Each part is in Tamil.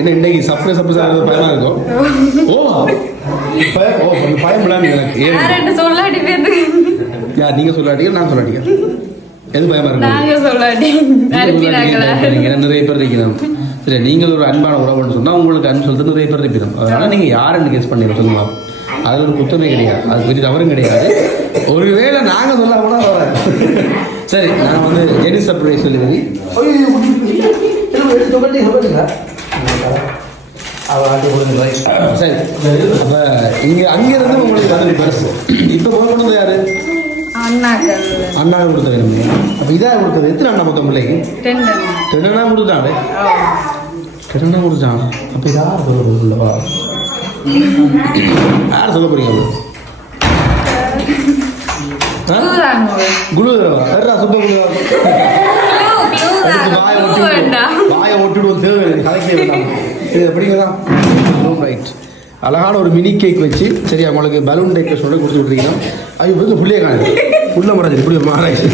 என்ன இன்னைக்கு சர்ப்ரைஸ் ஆகிறது பயமா இருக்கும். பயம் எனக்கு நீங்க சொல்லாட்டீங்க நான் சொல்லாட்டீங்க எது பயமா இருக்கும் நிறைய பேர் இருக்கணும். சரி நீங்கள் ஒரு அன்பான உறவுன்னு சொன்னா உங்களுக்கு அன்பு சொல்லிட்டு நிறைய பேர் இருக்கணும். அதனால நீங்க யாருன்னு கேஸ் பண்ணி சொல்லுங்க. அது ஒரு குத்தமே கிடையாது, அது பெரிய தவறும் கிடையாது. ஒருவேளை நாங்க சொல்லாம கூட வராது. சரி நான் வந்து ஜெனி சர்ப்ரைஸ் சொல்லி சரி அப்ப இங்க அங்கிருந்து உங்களுக்கு வந்து பெருசு. இப்ப போன் பண்ணது யாரு? அண்ணா கொடுத்தது. அப்ப இதா கொடுத்தது எத்தனை அண்ணா மொத்தம் பிள்ளைக்கு? 10 அண்ணா கொடுத்தாங்க. 10 அண்ணா கொடுத்தாங்க. அப்ப யார் சொல்லவா? யார் சொல்ல போறீங்க? குழு வாயை ஒட்டிடுவோம் தேவை கலைக்கலாம். அழகான ஒரு மினி கேக் வச்சு சரியா உங்களுக்கு பலூன் டெக்கரேஷனோட கொடுத்து விட்டுருக்கீங்க. அது வந்து புள்ளியே காணுது உள்ள முறைஞ்சி இப்படி மாறாச்சு.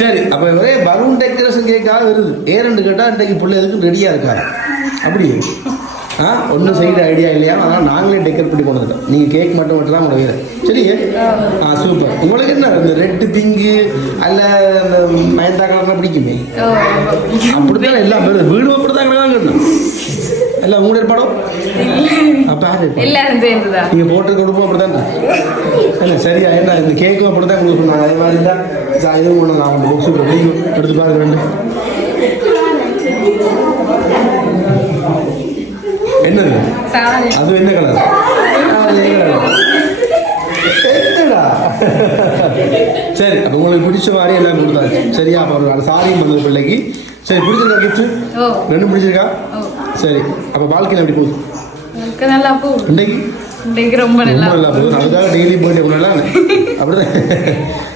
சரி அப்போ ஒரே பலூன் டெக்கரேஷன் கேக்காக வருது. ஏன்னு கேட்டால் இன்றைக்கு பிள்ளை எதுக்கு ரெடியாக இருக்காது. அப்படியே ஒன்றும் செய்கிற ஐடியா இல்லையா? அதனால் நாங்களே டெக்கரேட் பண்ணி கொண்டு வந்துட்டோம். நீங்கள் கேக் மட்டும் தான் உங்களோட வேறு. சரிங்க சூப்பர். உங்களுக்கு என்ன இந்த ரெட்டு பிங்கு அல்ல அந்த மயந்தா கலர்லாம் பிடிக்குமே? அப்படித்தான் எல்லாம் பேர் வீடு அப்படித்தான் கேட்டோம். எல்லாம் உங்களுடைய படம் அப்போ நீங்கள் போட்டு கொடுப்போம் அப்படித்தான் இல்லை சரியா? என்ன இந்த கேக்கும் அப்படி தான் கொடுக்க சொன்னாங்க. அதே மாதிரி தான் இதுவும் ஒன்று நான் உங்கள் புக்ஸ் எடுத்து பாருங்க. ரெண்டு என்னது அது என்ன கலர்? சரி அப்போ உங்களுக்கு பிடிச்ச மாதிரி எல்லாம் கொடுத்தாச்சு. சரியா? அப்போ சாரியும் வந்தது பிள்ளைக்கு. சரி பிடிச்சிருக்கா கிஃப்ட்? ரெண்டும் பிடிச்சிருக்கா? சரி அப்போ வாழ்க்கையில் எப்படி போகுது? இன்றைக்கு ரொம்ப நல்லா போகுது. அதுக்காக டெய்லி போயிட்டு நல்லா அப்படிதான்.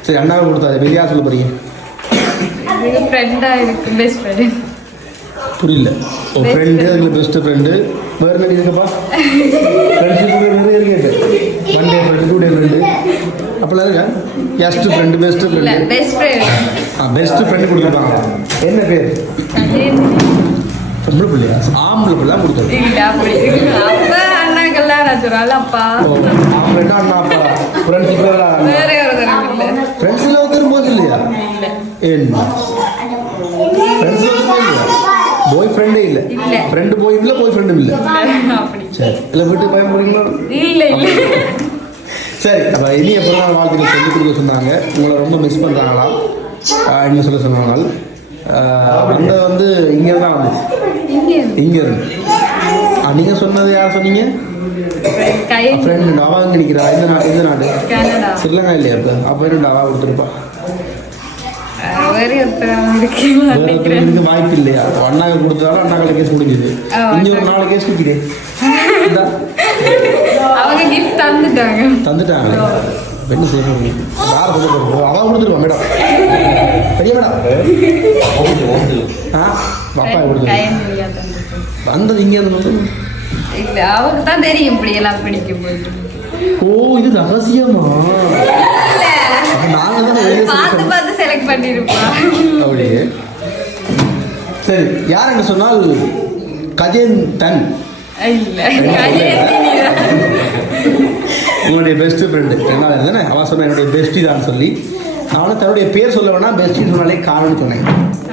சரி அண்ணாவை கொடுத்தாரு. வெளியா சொல்ல போறீங்க? புரியல. ஒரு ஃப்ரெண்டு அதில் பெஸ்ட்டு ஃப்ரெண்டு வேறு என்ன இருக்குப்பா? ஃப்ரெண்ட்ஷிப் நிறைய இருக்கு. 1 டே ஃப்ரெண்டு 2 டே ஃப்ரெண்டு அப்போலாம் இருக்கா? Best friend best friend best friend கொடுத்துருப்பாங்க. என்ன பேர்? பொம்பளை பிள்ளையா? ஆம்பளை பிள்ளை தான் கொடுத்தாரு. ஆம்பளைன்னா அண்ணா அப்பா ஃப்ரெண்ட்ஸில் ஒருத்தரும் போது இல்லையா? என்ன பாய் ஃப்ரெண்டே இல்லை? ஃப்ரெண்டு போய் இல்லை பாய் ஃப்ரெண்டும் இல்லை. சரி இல்லை வீட்டு பயம் போறீங்களா? சரி அப்போ இனிய பிறநாள் வாழ்த்துக்கள் சொல்லி கொடுக்க சொன்னாங்க. உங்களை ரொம்ப மிஸ் பண்ணுறாங்களா இங்கே சொல்ல சொன்னாங்க. அந்த வந்து இங்கே தான் வந்துச்சு. இங்கே இருந்து நீங்கள் சொன்னது யார் சொன்னீங்க? ஃப்ரெண்டு அவா இங்கே நிற்கிறா. எந்த நாடு? ஸ்ரீலங்கா இல்லையா? அப்போ என்னடா அவா கொடுத்துருப்பா. வாய்ப்பு இல்லையா? அண்ணாவை கொடுத்தாலும் அண்ணாக்களை கேஸ் முடிஞ்சுது. இங்க ஒரு 4 கேஸ் நிற்கிறே தந்துட்டாங்க. என்ன செய்ய யார் சொல்ல போறோம்? அவ கொடுத்துருவா மேடம். பெரிய மேடம் பாப்பா கொடுத்து வந்தது இங்கே வந்து அவருக்கு தான் தெரியும் இப்படி எல்லாம் பிடிக்கும். ஓ இது ரகசியமா? அப்படியே சரி. யார் என்று சொன்னால் கஜேன் தன் உங்களுடைய பெஸ்ட் ஃப்ரெண்டு. என்ன தானே அவன் சொன்ன என்னுடைய பெஸ்டி தான் சொல்லி. அவனை தன்னுடைய பேர் சொல்ல வேணா பெஸ்டின்னு சொன்னாலே காரணம்னு சொன்னேன்.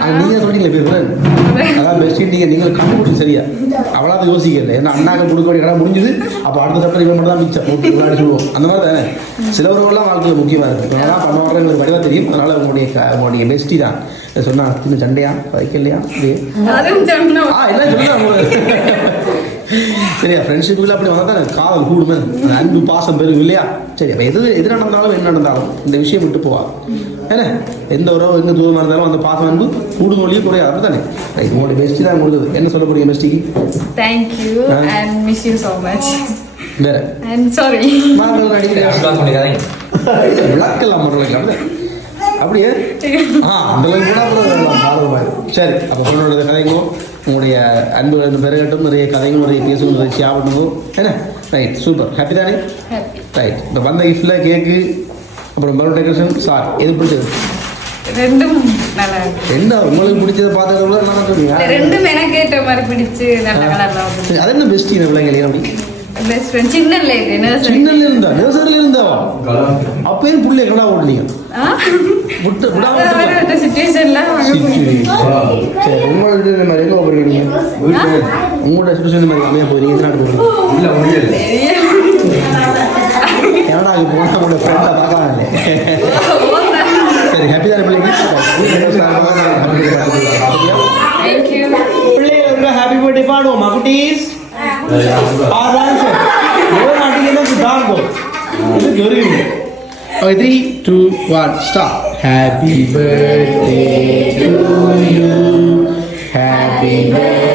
ஆனால் நீங்கள் சொன்னீங்களே பேர் அதான் பெஸ்டி. நீங்கள் கண்டுபிடிச்சி சரியா அவ்வளோ யோசிக்கல. ஏன்னா அண்ணாக்க கொடுக்க வேண்டிய கடை முடிஞ்சுது. அப்போ அடுத்த சட்டம் இவன் மட்டும் தான் மிச்சம் விளையாடி சொல்லுவோம். அந்த மாதிரி தானே சில உறவுகள்லாம் வாழ்க்கையில் முக்கியமாக இருக்குது. அதெல்லாம் பண்ணுவாங்க எங்களுக்கு வடிவாக தெரியும். அதனால் உங்களுடைய பெஸ்டி தான் சொன்னா சின்ன சண்டையா வைக்கலையா? எல்லாம் சொல்லுங்க சரியா? ஃப்ரெண்ட்ஷிப்புகள் அப்படி வந்தால் தான் காதல் கூடுமே, அன்பு பாசம் பெருகும் இல்லையா? சரி அப்போ எது நடந்தாலும் என்ன நடந்தாலும் இந்த விஷயம் விட்டு போவா. ஏன்னா எந்த உறவு எங்கே தூரமாக இருந்தாலும் அந்த பாசம் அன்பு கூடும் மொழியும் குறையாது. அப்படி தானே? உங்களுடைய பெஸ்டி தான் கொடுத்தது. என்ன சொல்ல போறீங்க பெஸ்டிக்கு? Thank you and miss you so much. வேற ஐம் சாரி விளக்கலாம் பண்ணுறீங்களா? அப்படியே அந்த கூட. சரி அப்போ பொண்ணோட கதைங்களும் உங்களுடைய அன்பு பெருகட்டும். நிறைய கதைகளும் நிறைய பேசும் நிறைய ஷேர் என்ன? Right super. ஹாப்பி தானே? ரைட் இப்போ வந்த கிஃப்டில் கேக்கு அப்புறம் பலூன் டெக்கரேஷன் சார் எது பிடிச்சது? ரெண்டும் நல்லா இருக்கு. என்ன உங்களுக்கு பிடிச்சதை பார்த்துக்க கூட நான் சொல்லுங்க இந்த ரெண்டும் எனக்கு ஏற்ற மாதிரி பிடிச்சு நல்ல கலர்ல வந்து சரி, அது என்ன பெஸ்ட் பிள்ளைங்க அப்படி பெஸ்ட் ஃப்ரெண்ட் சின்னல இது நர்சரி சின்னல இருந்தா நர்சரியில இருந்தா அப்பயும் புள்ளை கடா ஓடுனீங்க முட்டை விடாம அந்த சிச்சுவேஷன்ல சரி உங்களோட இந்த மாதிரி எங்க போறீங்க நீங்க உங்களோட சுச்சுவேஷன் மாதிரி அமையா போறீங்க எந்த நாட்டு போறீங்க இல்ல முடியல கனடாக்கு போனா உங்களோட ஃப்ரெண்டை பார்க்கலாம் சரி ஹாப்பி தானே பிள்ளைங்க Thank you. பிள்ளைகளுக்கு ஹாப்பி பர்த்டே பாடுவோமா குட்டீஸ் ஆதான் சார் ஒரு நாட்டுக்கு என்ன சுத்தாங்கோ இது ஜொரியுங்க Okay, 3, 2, 1, stop. Happy birthday to you. Happy birthday.